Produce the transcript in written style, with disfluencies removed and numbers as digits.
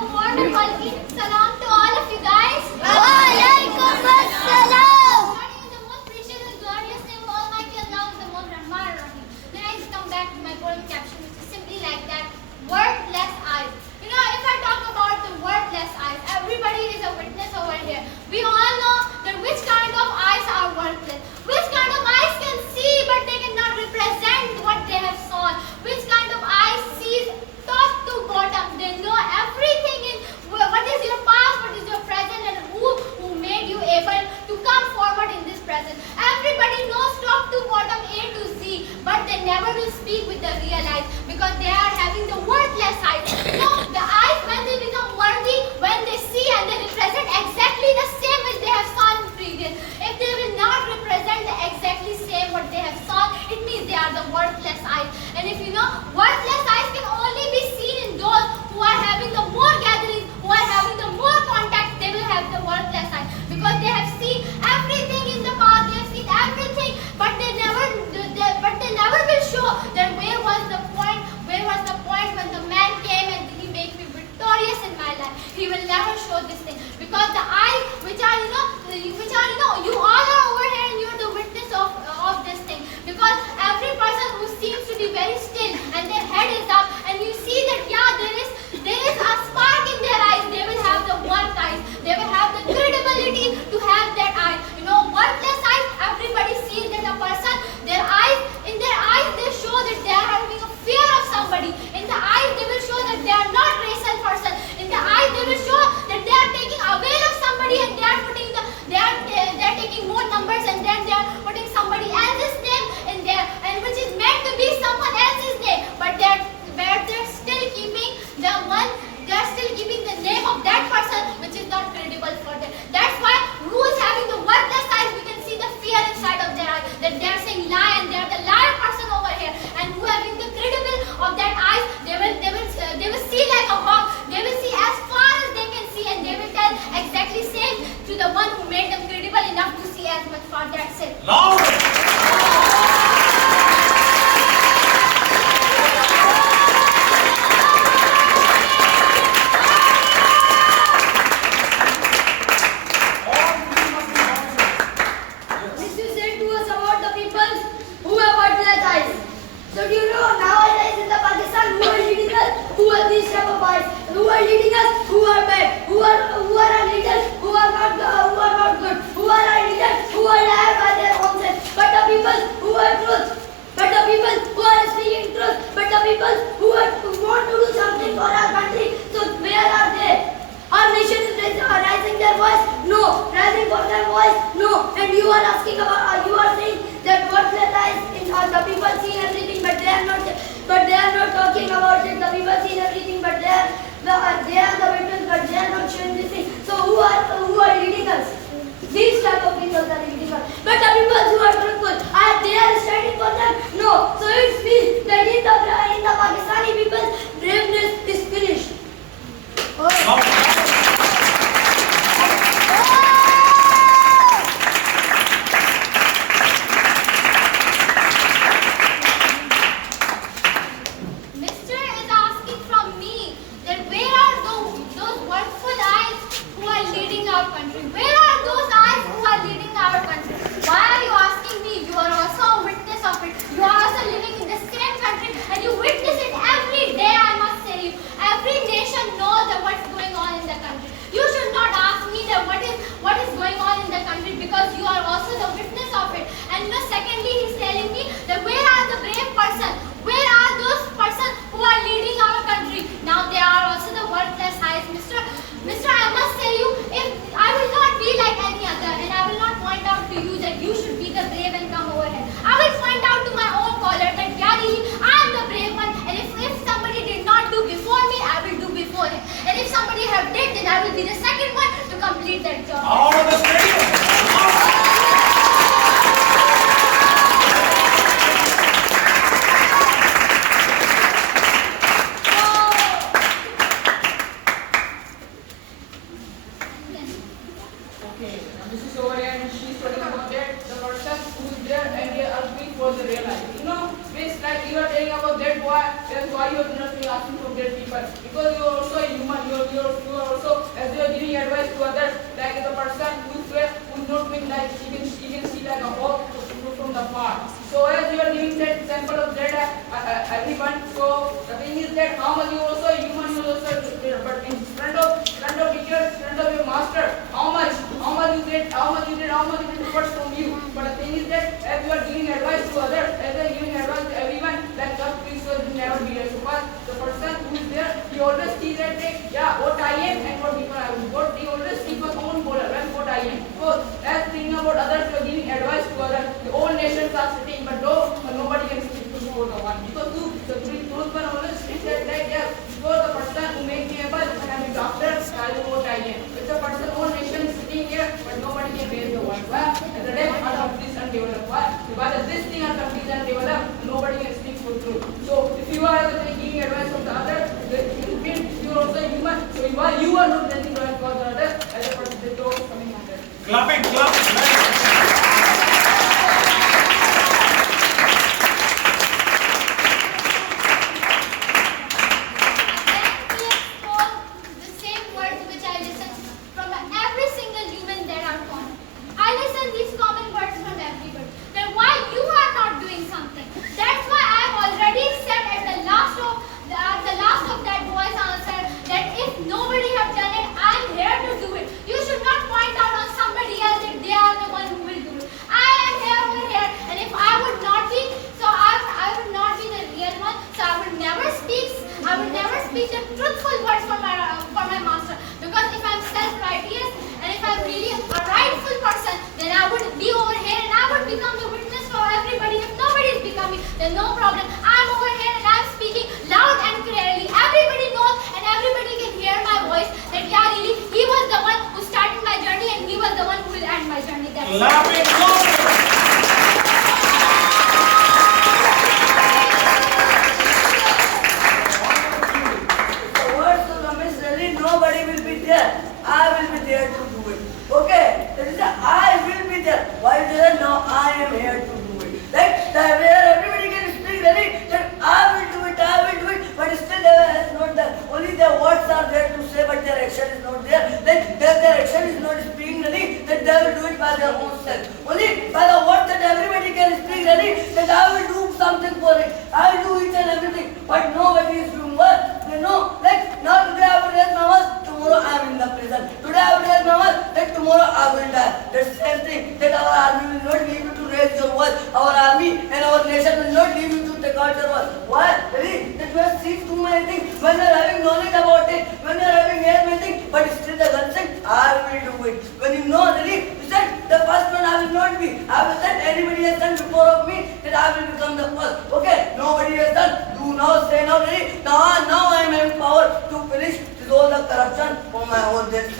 a warm and welcome salam to all of you guys. Walaikum assalam. Starting with the most precious and glorious name of Almighty Allah, the most Rahman Rahim. Then I come back to my Quran caption, which is simply like that: wordless eyes. You know, if I talk about the wordless eyes, everybody is a witness over here. We all know that which kind of eyes are worthless. Which kind of eyes can see but they cannot represent what they have saw. Which kind of eyes sees top to bottom. They know everything in what is your past, what is your present, and who made you able to come forward in this present. Everybody knows top to bottom, A to Z, but they never will speak with the real eyes because they are having the worthless eyes. You know, the eyes when they become worthy, when they see and they represent exactly the same which they have saw in previous. If they will not represent the exactly same what they have saw, it means they are the worthless eyes. And if you know, worthless eyes can only be seen in those who are having the more gatherings, who are having the more contact, they will have the worthless eyes because they have seen everything in the past, they have seen everything, but they never will show that where was the point when the man came and he made me victorious in my life. He will never show this thing because the eyes which are you all are over here and you are the witness of this thing, because every person who seems to be very still and their head is up and you see that there is a spark in their eyes, they will have the work eyes, they will have the credibility to have that eyes. You know, worthless eyes, everybody sees that a person, in their eyes they show that they are having a fear of somebody. In the eyes they will show that they are not racial person. In the eyes they will show that they are taking avail of somebody and they are taking more numbers and then they are putting somebody else's name in there, and which is meant to be someone else's name, but they're still keeping the name of that person which is not credible for them. That's why who is having the worthless eyes, we can see the fear inside of their eyes, that they are saying lie and they are the liar person over here, and who having the credible of that eyes, they will see like a hawk, they will see as far as they can see, and they will tell exactly same to the one who made them credible enough to see as much far. That's it. if nobody have done it, I'm here to do it. You should not point out on somebody else that they are the one who will do it. I am here over here, and if I would not be, so I would not be the real one. So I would never speak. I would never speak the truthful words for my master. Because if I'm self-righteous and if I'm really a rightful person, then I would be over here and I would become the witness for everybody. If nobody is becoming, then no problem. I'm over here and I'm speaking loud and clearly. Everybody knows and everybody can hear my voice that yeah, really, he was the one who started my journey and he was the one who will end my journey. That's it. Nobody will be there. I will be there to do it. Okay? That is the I will be there. Why there? Now I am here to do it. Like where everybody can speak really, that I will do it, but still they are not there. Only their words are there to say, but their action is not there. Like their action is not speaking really, that they will do it by their own self. Only by the words that everybody can speak really, that I will do something for it. I will do each and everything. But nobody is doing what? They know, like now today I will raise my voice, tomorrow I am in the prison. Today I will raise my voice, that tomorrow I will die. That's the same thing, that our army will not leave you to raise your voice. Our army and our nation will not leave you to take out your voice. Why? Really? That we have seen too many things. When we are having knowledge about it, when we are having everything, but still the girl said, I will do it. When you know, really, you said, the first one I will not be. I will say, anybody has done before of me, that I will become the first. Okay? Nobody has done. Do now, say now, really. Now I am having power to finish with all the corruption for my own death.